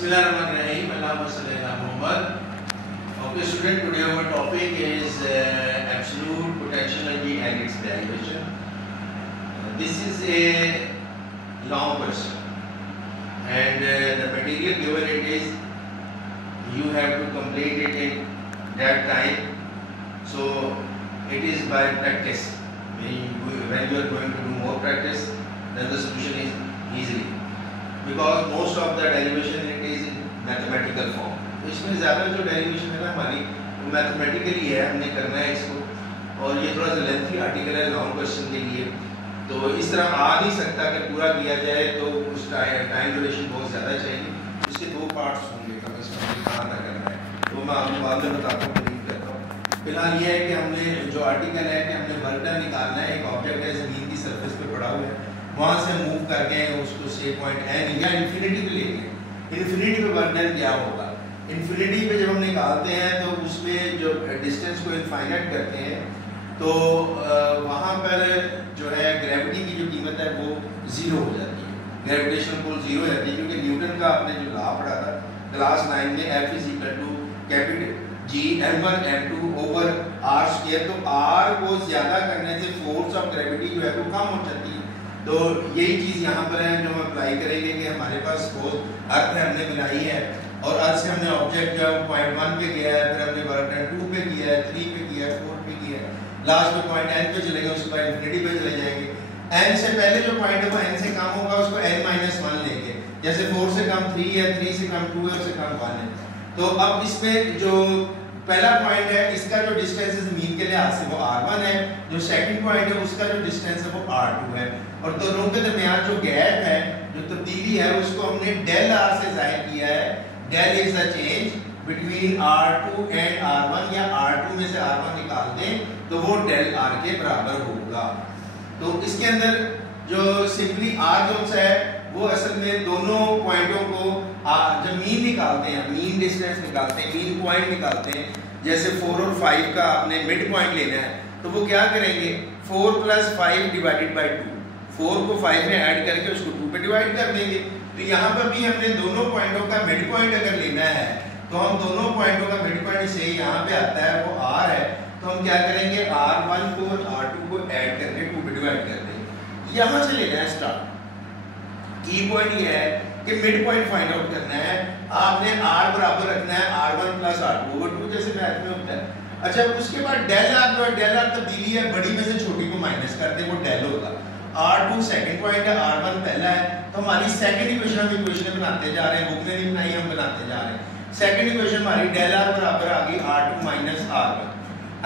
Bismillahirrahmanirrahim. Allahumma salli ala Muhammad. Okay, student, today our topic is absolute potential energy and its derivation. This is a long question, and the material given it is you have to complete it in that time. So it is by practice. When you are going to do more practice, then the solution is easily. Because most of the derivation it is in mathematical form. इसमें ज़्यादा जो derivation है ना हमारी वो mathematically है, हमने करना है इसको, और ये थोड़ा सा lengthy article है long question के लिए, तो इस तरह आ नहीं सकता कि पूरा किया जाए, तो उस टाइम ड्यूरेशन बहुत ज़्यादा चाहिए. इसके दो पार्ट्स होंगे, कम से कम कहाँ तक करना है तो मैं आपको बाद में बताता हूँ, ब्रीफ करता हूँ. फिलहाल ये है कि हमने जो आर्टिकल है कि हमने वर्क डन निकालना है. एक ऑब्जेक्ट है ज़मीन की सरफेस पे पड़ा हुआ है, वहाँ से मूव करके उसको से पॉइंट एन या इन्फिनिटी पे लेंगे. इन्फिनिटी पे वर्क डन क्या होगा? इन्फिनिटी पे जब हम निकालते हैं तो उसमें जो डिस्टेंस को इनफाइनाइट करते हैं तो वहाँ पर जो है ग्रेविटी की जो कीमत है वो ज़ीरो हो जाती है. ग्रेविटेशन पुल ज़ीरो हो जाती है, क्योंकि न्यूटन का आपने जो लॉ पढ़ा था क्लास 9 में, F is equal to capital G m1 m2 over r square. तो r को ज़्यादा करने से फोर्स ऑफ ग्रेविटी जो है वो कम हो जाती है. तो यही चीज़ यहाँ पर है जो हम अप्लाई करेंगे कि हमारे पास सपोज अर्थ है, हमने बनाई है, और अर्थ से हमने ऑब्जेक्ट जो है पॉइंट 1 पे किया है, फिर हमने वर्क डन 2 पे किया है, 3 पे किया है, 4 पे किया है, लास्ट में पॉइंट n पे चले गए, उसके बाद इन्फिनिटी पे चले जाएंगे. n से पहले जो पॉइंट है वो n से कम होगा, उसको n-1 लेंगे. जैसे 4 से कम 3 है, 3 से कम 2 है, उससे कम 1 है. तो अब इसमें जो पहला पॉइंट है इसका जो डिस्टेंस है ज़मीन के लिहाज से वो r1 है, जो सेकंड पॉइंट है उसका जो डिस्टेंस है वो r2 है, और दोनों के दरमियान जो गैप है, जो तब्दीली है, उसको हमने डेल r से ज़ाहिर किया है. Del is the change between r2 and r1, या r2 में से r1 निकाल दें तो वो डेल r के बराबर होगा. तो इसके अंदर जो सिंपली r जो है वो असल में दोनों पॉइंटों को जब मीन निकालते हैं, मीन डिस्टेंस निकालते हैं, मीन पॉइंट निकालते हैं, जैसे 4 और 5 का आपने मिड पॉइंट लेना है, तो वो क्या करेंगे 4 + 5 डिवाइडेड बाई 2, 4 को 5 में ऐड करके उसको 2 पे डिवाइड कर देंगे. तो यहाँ पर भी हमने दोनों पॉइंटों का मिड पॉइंट अगर लेना है तो हम दोनों पॉइंटों का मिड पॉइंट से यहाँ पे आता है वो r है, तो हम क्या करेंगे r1 को r2 को ऐड करके 2 पे डिवाइड कर देंगे. यहाँ से लेना है स्टार्ट. की पॉइंट ये है कि मिड पॉइंट फाइंड आउट करना है. आपने r बराबर रखना है r1 + r2 ओवर 2, जैसे मैथ में होता है. अच्छा, उसके बाद डेल r जो है, डेल r तब्दीली है, बड़ी में से छोटी को माइनस कर दे, वो डेल होगा. r2 सेकंड पॉइंट है, r1 पहला है, तो हमारी सेकंड इक्वेशन हम इक्वेशन बनाते जा रहे हैं, बुक में नहीं बनाई, हम बनाते जा रहे हैं. सेकंड इक्वेशन हमारी डेल r बराबर आ गई r2 - r1.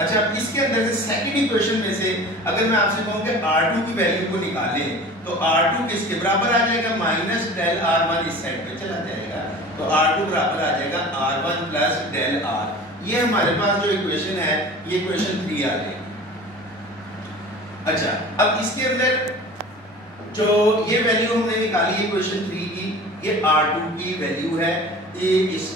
अच्छा, अब इसके अंदर से सेकंड इक्वेशन में से अगर मैं आपसे कहूं कि r2 की वैल्यू को निकालें तो r2 किसके बराबर आ जाएगा? माइनस डेल r1 इस साइड पे चला जाएगा, तो r2 बराबर आ जाएगा r1 + डेल r. ये हमारे पास जो इक्वेशन है ये इक्वेशन 3 आ जाएगी. अच्छा, अब इसके अंदर जो ये वैल्यू हमने निकाली इक्वेशन 3 की, ये r2 की वैल्यू है. ये इस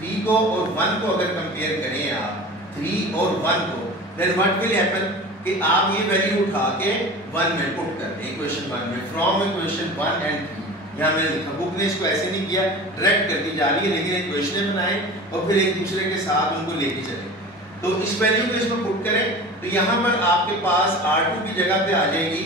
3 को और 1 को अगर कंपेयर करें आप, 3 और 1 को, देन व्हाट विल हैपन कि आप ये वैल्यू उठा के 1 में पुट कर दें, इक्वेशन 1 में, फ्रॉम इक्वेशन 1 एंड 3. यहाँ मैंने लिखा, बुक ने इसको ऐसे नहीं किया, डायरेक्ट करके जा रही है, लेकिन इक्वेशन बनाए और फिर एक दूसरे के साथ उनको लेके चले. तो इस वैल्यू को इसमें पुट करें तो यहाँ पर आपके पास r2 की जगह पे आ जाएगी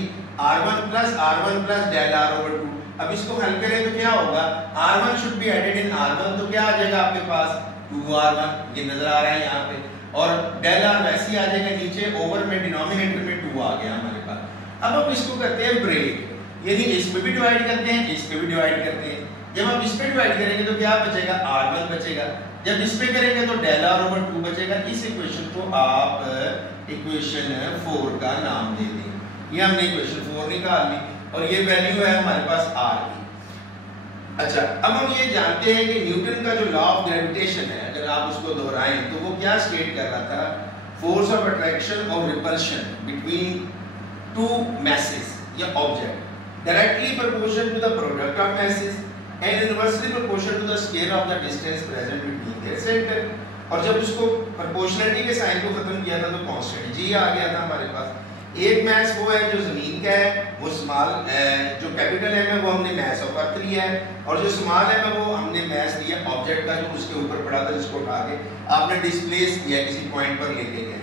r1 + डेल r ओवर 2. अब इसको हल करें तो क्या होगा? r1 should be added in r1, तो क्या आ जाएगा आपके पास 2r1, ये नजर आ रहा है यहाँ पे, और डेल r वैसे ही आ जाएगा नीचे, ओवर में डिनोमिनेटर में 2 आ गया हमारे पास. अब हम इसको करते हैं ब्रेक, यानी इसमें भी डिवाइड करते हैं, इस पे भी डिवाइड करते हैं. जब हम इस पे डिवाइड करेंगे तो क्या बचेगा? r1 बचेगा. जब इस पे करेंगे तो डेल r ओवर 2 बचेगा. इस इक्वेशन को आप इक्वेशन 4 का नाम दे दें. ये हमने इक्वेशन 4 निकाल ली और ये वैल्यू है हमारे पास r की. अच्छा, अब हम ये जानते हैं कि न्यूटन का जो लॉ ऑफ ग्रेविटेशन है, अगर आप उसको दोहराएं तो वो क्या स्टेट कर रहा था? फोर्स ऑफ अट्रैक्शन और रिपल्शन बिटवीन टू मैसेस या object directly proportional to the product of masses and inversely proportional to the scale of the distance present between their centre. और जब उसको प्रोपोर्शनलिटी के साइन को खत्म किया था तो कांस्टेंट g आ गया था हमारे पास. एक मैस वो है जो जमीन का है, वो स्मॉल जो कैपिटल एम है वो हमने मैस ऑफ अर्थ लिया है, और जो स्मॉल एम है वो हमने मैस लिया ऑब्जेक्ट का जो उसके ऊपर पड़ा था, जिसको उठा के आपने डिस्प्लेस किया किसी पॉइंट पर लेके गए।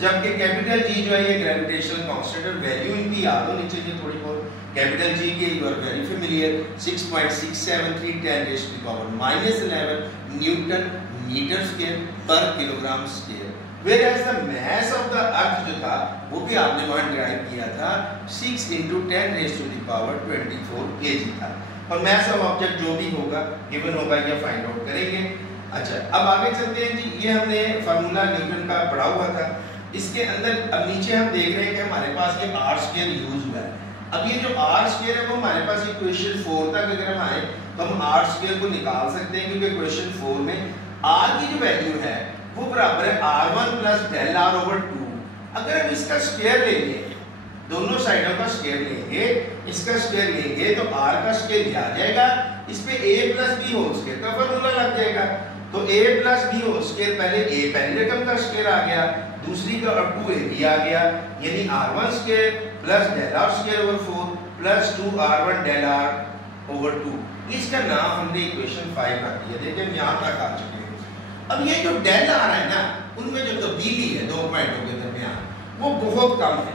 जबकि कैपिटल जी जो है ये ग्रेविटेशनल कांस्टेंट है, वैल्यू इनकी याद होनी चाहिए थोड़ी बहुत। कैपिटल जी के you are very familiar, 6.673 10⁻⁻11 newton metre square पर kilogram square. Whereas the mass of the earth जो था वो भी आपने वहाँ ड्राइव किया था 6 × 10⁻24 kg था, और mass of object जो भी होगा गिवन होगा ये फाइंड आउट करेंगे। अच्छा, अब आगे चलते हैं जी। ये हमने फार्मूला न्यूटन का पढ़ा हुआ था, इसके अंदर अब नीचे हम देख रहे हैं कि हमारे पास ये आर स्क्वायर यूज हुआ है। अब ये जो आर स्क्वायर है वो हमारे पास इक्वेशन 4 तक अगर हम आए तो हम आर स्क्वायर को निकाल सकते हैं, क्योंकि इक्वेशन 4 में आर की जो वैल्यू है वो बराबर है r1 + del r/2। अगर हम इसका स्क्वायर लेंगे, दोनों साइडों का स्क्वायर लेंगे, इसका स्क्वायर लेंगे तो r का स्क्वायर आ जाएगा, इस पे a + b होल स्क्वायर का फार्मूला लग जाएगा। तो a + b होल स्क्वायर, पहले a पहली रकम का स्क्वायर आ गया, दूसरी का और 2ab आ गया, यानी r1 square + del r square over 4 + 2r1 del r over 2। इसका नाम हमने इक्वेशन 5 रख दिया। देखिए हम यहाँ तक आ चुके हैं। अब ये जो डेल आ रहा है ना, उनमें जो तब्दीली है दो पॉइंटों के दरमियान वो बहुत कम है।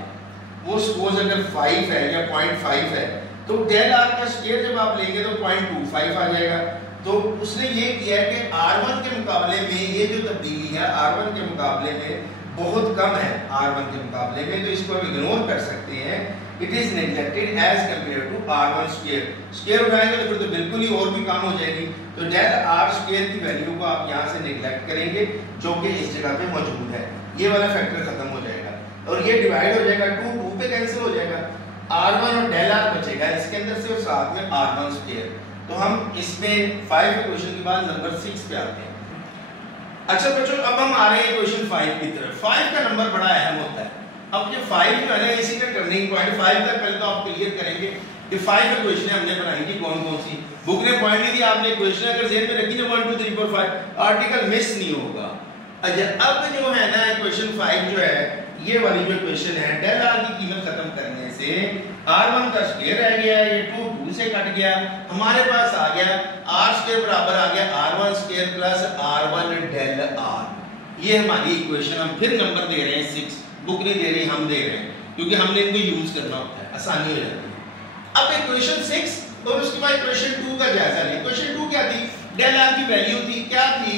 वो सपोज अगर 5 है या 0.5 है तो डेल आर का स्क्वायर जब आप लेंगे तो 0.25 आ जाएगा। तो उसने ये किया है कि r1 के मुकाबले में ये जो तब्दीली है r1 के मुकाबले में बहुत कम है, r1 के मुकाबले में, तो इसको हम इग्नोर कर सकते हैं। It is neglected as compare to r1 square. Square उठाएंगे तो फिर तो बिल्कुल ही और भी कम हो जाएगी। तो डेल r स्क्वायर की वैल्यू को आप यहाँ से नेग्लेक्ट करेंगे, जो कि इस जगह पे मौजूद है। ये वाला फैक्टर खत्म हो जाएगा और ये डिवाइड हो जाएगा, 2 पे कैंसिल हो जाएगा, r1 और डेल r बचेगा इसके अंदर से, और साथ में r1 स्क्वायर। तो हम इसमें 5 क्वेश्चन के बाद नंबर 6 पे आते हैं। अच्छा बच्चों, अब हम आ रहे हैं क्वेश्चन 5 की तरफ। 5 का नंबर बड़ा अहम होता है। अब ये 5 जो है ना, इसी का टर्निंग पॉइंट 5 तक पहले तो आप क्लियर करेंगे कि 5 क्वेश्चन हमने बनाई थी कौन कौन सी। बुक ने पॉइंट नहीं दिया, आपने क्वेश्चन अगर जेहन में रखी तो 1 2 3 4 5 आर्टिकल मिस नहीं होगा। अच्छा, अब जो है ना क्वेश्चन 5 जो है, ये वाली जो क्वेश्चन है, डेल आर की कीमत खत्म करने से r1 का स्क्वायर रह गया, ये 2 से कट गया, हमारे पास आ गया r स्क्वायर बराबर आ गया r1 square plus r1 del r। ये हमारी इक्वेशन, हम फिर नंबर दे रहे हैं 6, बुक नहीं दे रही, हम दे रहे हैं, क्योंकि हमने इनको यूज करना होता है, आसानी हो जाती है। अब इक्वेशन 6 और उसके बाद इक्वेशन 2 का जायजा लें। इक्वेशन 2 क्या थी? डेल r की वैल्यू थी, क्या थी?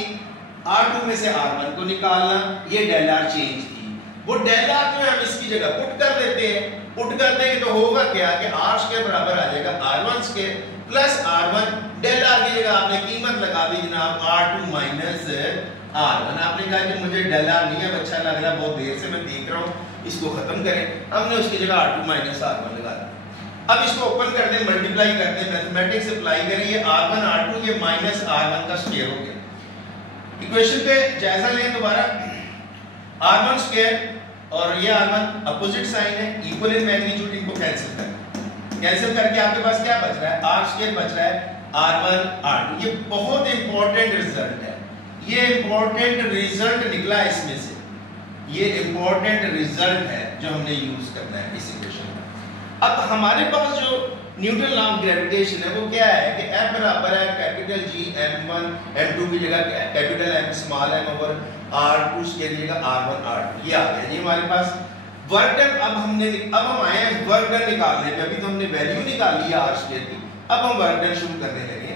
r2 में से r1 को निकालना, ये डेल r चेंज थी। वो डेल r जो है हम इसकी जगह पुट कर देते हैं, पुट कर देंगे तो होगा क्या कि r स्क्वायर बराबर आ जाएगा r1 square plus r1, del r की जगह आपने कीमत लगा दी जनाब r2 माइनस r1। आपने कहा कि मुझे डेल r नहीं है अच्छा लग रहा, बहुत देर से मैं देख रहा हूँ, इसको खत्म करें। हमने उसकी जगह r2 माइनस r1 लगा दिया। अब इसको ओपन कर दें, मल्टीप्लाई कर दें, मैथमेटिक्स अप्लाई करें, ये r1 r2 ये माइनस r1 का स्क्वायर हो गया। इक्वेशन पे जायजा लें दोबारा, r1 स्क्वायर और ये r1 अपोजिट साइन है, इक्वल इन मैग्नीट्यूड, इनको कैंसिल कर, कैंसिल करके आपके पास क्या बच रहा है? r स्क्वायर बच रहा है r1 r2। ये बहुत इंपॉर्टेंट रिजल्ट है, ये इंपॉर्टेंट रिजल्ट निकला इसमें से, ये इंपॉर्टेंट रिजल्ट है जो हमने यूज करना है इस इक्वेशन में। अब हमारे पास जो न्यूटन लॉ ऑफ ग्रेविटेशन है वो क्या है कि F बराबर है कैपिटल G m1 m2 की जगह capital M small m over r2 square की जगह r1 r2। ये आ गया जी हमारे पास वर्क डन। अब हम आए हैं वर्क डन निकालने पे। अभी तो हमने वैल्यू निकाली है r स्क्वायर की, अब हम वर्क डन शुरू करने लगे।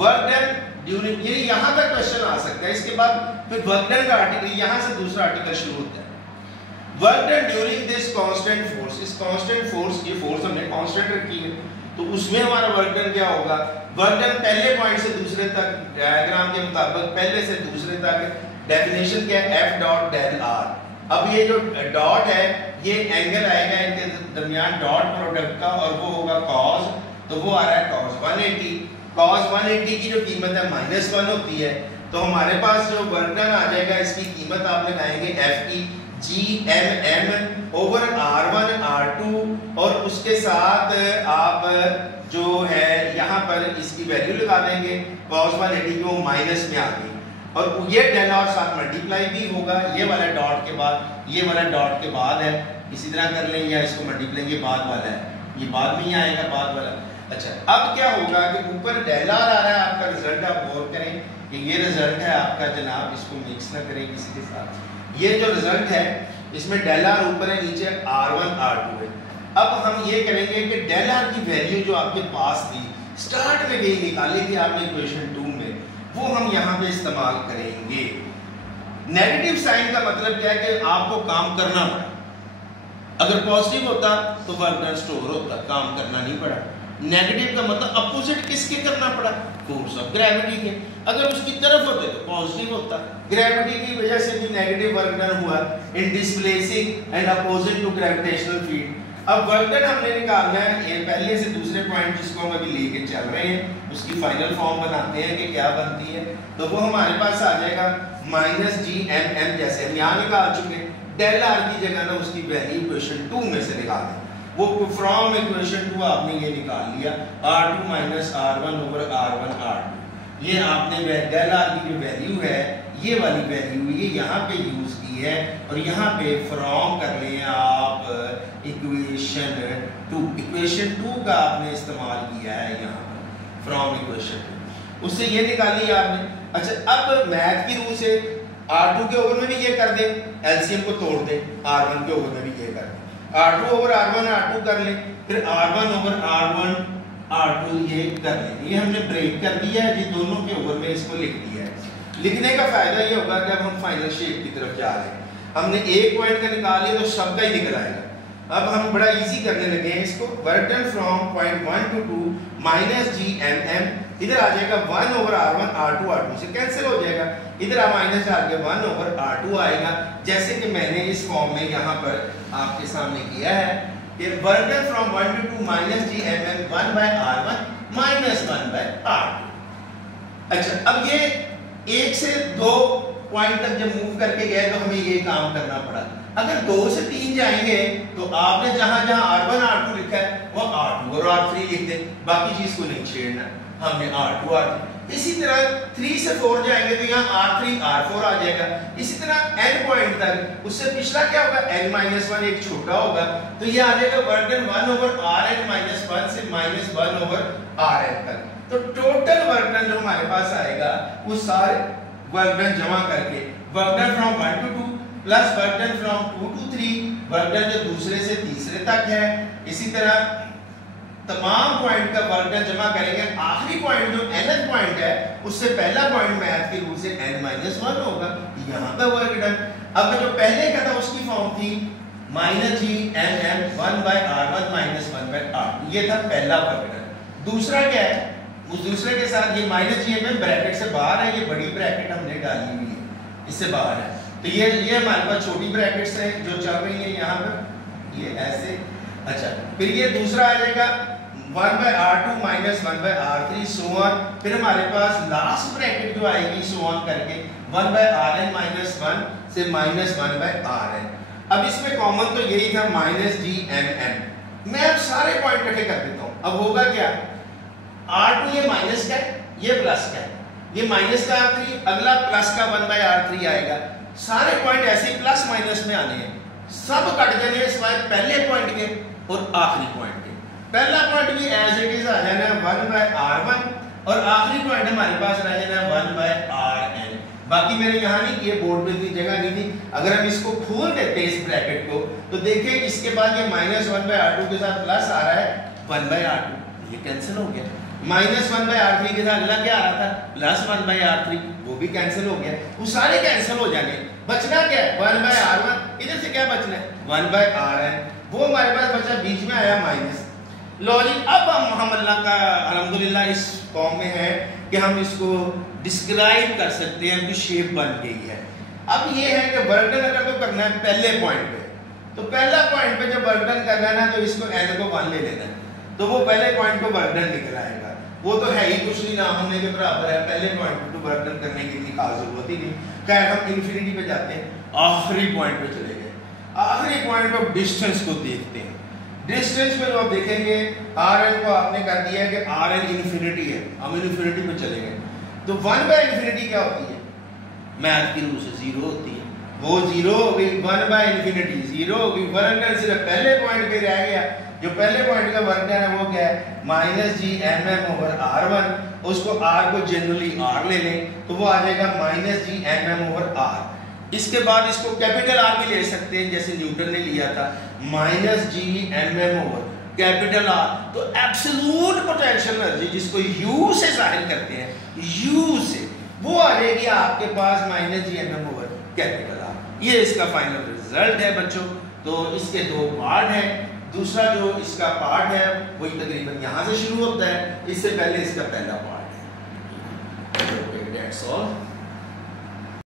वर्क डन ड्यूरिंग, ये यहां तक क्वेश्चन आ सकता है, इसके बाद फिर वर्क डन का आर्टिकल, यहां से दूसरा आर्टिकल शुरू होता है। Work done during this constant force, इस कांस्टेंट फोर्स, ये फोर्स हमने कांस्टेंट रखी है, तो उसमें हमारा वर्क डन क्या होगा? वर्क डन पहले पॉइंट से दूसरे तक, डायग्राम के मुताबिक पहले से दूसरे तक, डेफिनेशन क्या है? F dot del R। अब ये जो डॉट है ये एंगल आएगा इनके दरमियान डॉट प्रोडक्ट का, और वो होगा cos, तो वो आ रहा है cos 180। cos 180 की जो कीमत है -1 होती है, तो हमारे पास जो वर्क डन आ जाएगा इसकी कीमत आप लगाएंगे F की GMM ओवर R1 R2, और उसके साथ आप जो है यहाँ पर इसकी वैल्यू लगा देंगे, cos 180 को माइनस में आ गई। और ये डेल आर साथ मल्टीप्लाई भी होगा, ये वाला डॉट के बाद, ये वाला डॉट के बाद है, इसी तरह कर लें, या इसको मल्टीप्लाई, ये बाद वाला है, ये बाद में ही आएगा बाद वाला। अच्छा, अब क्या होगा कि ऊपर डेल आर आ रहा है आपका रिजल्ट, आप गौर करें कि ये रिजल्ट है आपका जनाब, इसको मिक्स ना करें किसी के साथ। ये जो रिजल्ट है इसमें डेल आर ऊपर है, नीचे R1 R2 है। अब हम ये करेंगे कि डेल आर की वैल्यू जो आपके पास थी स्टार्ट में गई निकाली थी आपने इक्वेशन 2 में, वो हम यहाँ पे इस्तेमाल करेंगे। नेगेटिव साइन का मतलब क्या है कि आपको काम करना पड़ा, अगर पॉजिटिव होता तो वर्क डन स्टोर होता, काम करना नहीं पड़ा। नेगेटिव का मतलब अपोजिट किसके करना पड़ा, फोर्स ऑफ ग्रेविटी के। अगर उसकी तरफ होते तो पॉजिटिव होता, ग्रेविटी की वजह से भी नेगेटिव वर्क डन हुआ in displacing and opposite to gravitational field. अब वर्क डन हमने निकालना है, ये पहले से दूसरे पॉइंट जिसको हम अभी लेके चल रहे हैं उसकी फाइनल फॉर्म बनाते हैं कि क्या बनती है, तो वो हमारे पास आ जाएगा -GMM, जैसे हम यहाँ निकाल चुके। डेल आर की जगह ना उसकी वैल्यू इक्वेशन 2 में से निकाल दें, वो फ्रॉम इक्वेशन 2 आपने ये निकाल लिया R2 - R1 / R1 R2। ये आपने डेल आर की जो वैल्यू है, ये वाली वैल्यू ये यहाँ पे यूज की है, और यहाँ पे फ्रॉम कर लें आप इक्वेशन 2 का आपने इस्तेमाल किया है यहाँ पर, फ्रॉम इक्वेशन 2 उससे ये निकाली आपने। अच्छा, अब मैथ की रूल से R2 के ओवर में भी ये कर दें, एलसीएम को तोड़ दें, R1 के ओवर में भी ये कर दें, R2 / R1 R2 कर लें, फिर R1 / R1 R2 ये कर लें। ये हमने ब्रेक कर दिया है जी, दोनों के ओवर में इसको लिख दिया है। लिखने का फायदा ये होगा कि अब हम फाइनल शेप की तरफ जा रहे हैं, हमने एक पॉइंट का निकाल लिया तो सब का ही निकल आएगा। अब हम बड़ा इजी करने लगे हैं इसको, work done from point 1 to 2 -GMM, इधर आ जाएगा 1 / R1 R2 R2 से कैंसिल हो जाएगा, इधर आप माइनस डाल के 1 / R2 आएगा, जैसे कि मैंने इस फॉर्म में यहाँ पर आपके सामने किया है कि work done from 1 to 2 -GMM 1/R1 - 1/R2। अच्छा, अब ये 1 से 2 पॉइंट तक जब मूव करके गए तो हमें ये काम करना पड़ा। अगर 2 से 3 जाएंगे तो आपने जहां जहां R1 R2 लिखा है वो R2 और R3 लिख दे, बाकी चीज को नहीं छेड़ना, हमने R2 R3। इसी तरह 3 से 4 जाएंगे तो यहाँ R3 R4 आ जाएगा। इसी तरह n पॉइंट तक, उससे पिछला क्या होगा, n-1 एक छोटा होगा, तो ये आ जाएगा वर्क डन 1 / Rn - 1 से -1 / Rn तक। तो टोटल वर्क डन जो हमारे पास आएगा वो सारे वर्क डन जमा करके, work done from 1 to 2 plus work done from 2 to 3, work done जो दूसरे से तीसरे तक है, इसी तरह तमाम पॉइंट का वर्क डन जमा करेंगे। आखिरी पॉइंट जो nth पॉइंट है उससे पहला पॉइंट मैथ के रूल से n-1 होगा, यहाँ का वर्क डन। अब जो पहले का था उसकी फॉर्म थी -GMM 1/R1 - 1/R2, ये था पहला वर्क डन। दूसरा क्या है, उस दूसरे के साथ ये -GMM ब्रैकेट से बाहर है, ये बड़ी ब्रैकेट हमने डाली हुई है, इससे बाहर है, तो ये हमारे पास छोटी ब्रैकेट्स हैं जो चल रही है यहाँ पर, ये ऐसे। अच्छा, फिर ये दूसरा आ जाएगा 1/R2 - 1/R3 सो ऑन, फिर हमारे पास लास्ट ब्रैकेट जो आएगी सो ऑन करके 1/Rn - 1 से -1/Rn। अब इसमें कॉमन तो यही था -GMM, मैं अब सारे पॉइंट इकट्ठे कर देता हूँ। अब होगा क्या, R2 ये माइनस का है, ये प्लस का है, ये माइनस का R3, अगला प्लस का 1/R3 आएगा। सारे पॉइंट ऐसे प्लस माइनस में आने हैं, सब कट जाने सिवाय पहले पॉइंट के और आखिरी पॉइंट के। पहला पॉइंट भी एज इट इज आ जाना है 1/R1 और आखिरी पॉइंट हमारे पास रह जाना है 1/Rn। बाकी मैंने यहाँ नहीं किए, बोर्ड पे इतनी जगह नहीं थी। अगर हम इसको खोल देते हैं इस ब्रैकेट को तो देखिए इसके बाद ये -1/R2 के साथ प्लस आ रहा है 1/R2, ये कैंसिल हो गया। -1/R3 के साथ अगला क्या आ रहा था, +1/R3, वो भी कैंसिल हो गया। वो सारे कैंसिल हो जाने, बचना क्या है 1/R1, इधर से क्या बचना है 1/Rn, वो हमारे पास बचा, बीच में आया माइनस। लॉजिक अब हम अल्लाह का अल्हम्दुलिल्लाह इस फॉर्म में है कि हम इसको डिस्क्राइब कर सकते हैं, कुछ शेप बन गई है। अब ये है कि वर्क डन अगर तो करना है पहले पॉइंट पे, तो पहला पॉइंट पे जब वर्क डन करना है ना तो इसको n को 1 ले लेना है, तो वो पहले पॉइंट पे वर्क डन निकल आएगा। वो तो है ही कुछ नहीं, ना होने के बराबर है, पहले पॉइंट पे तो वर्क डन करने की इतनी खास जरूरत ही नहीं। खैर हम इन्फिनिटी पे जाते हैं, आखिरी पॉइंट पे चले गए। आखिरी पॉइंट पे डिस्टेंस को देखते हैं। डिस्टेंस में जो आप देखेंगे Rn को आपने कर दिया है कि Rn इन्फिनिटी है, हम इन्फिनिटी पे चले गए। तो 1/∞ क्या होती है, मैथ की रूह से जीरो होती है, वो जीरो हो गई, 1/∞ जीरो हो गई। वर्क डन सिर्फ पहले पॉइंट पे रह गया, जो पहले पॉइंट का वर्क डन है वो क्या है, -GMM/R1। उसको R को जनरली R ले लें तो वो आ जाएगा -GMM/R। इसके बाद इसको कैपिटल R भी ले सकते हैं जैसे न्यूटन ने लिया था, -GMM/R। तो एब्सोल्यूट पोटेंशियल एनर्जी जिसको U से जाहिर करते हैं, U से, वो आ जाएगी आपके पास -GMM/R। ये इसका फाइनल रिजल्ट है बच्चों। तो इसके दो पार्ट हैं। दूसरा जो इसका पार्ट है वही तकरीबन यहाँ से शुरू होता है, इससे पहले इसका पहला पार्ट है। That's all.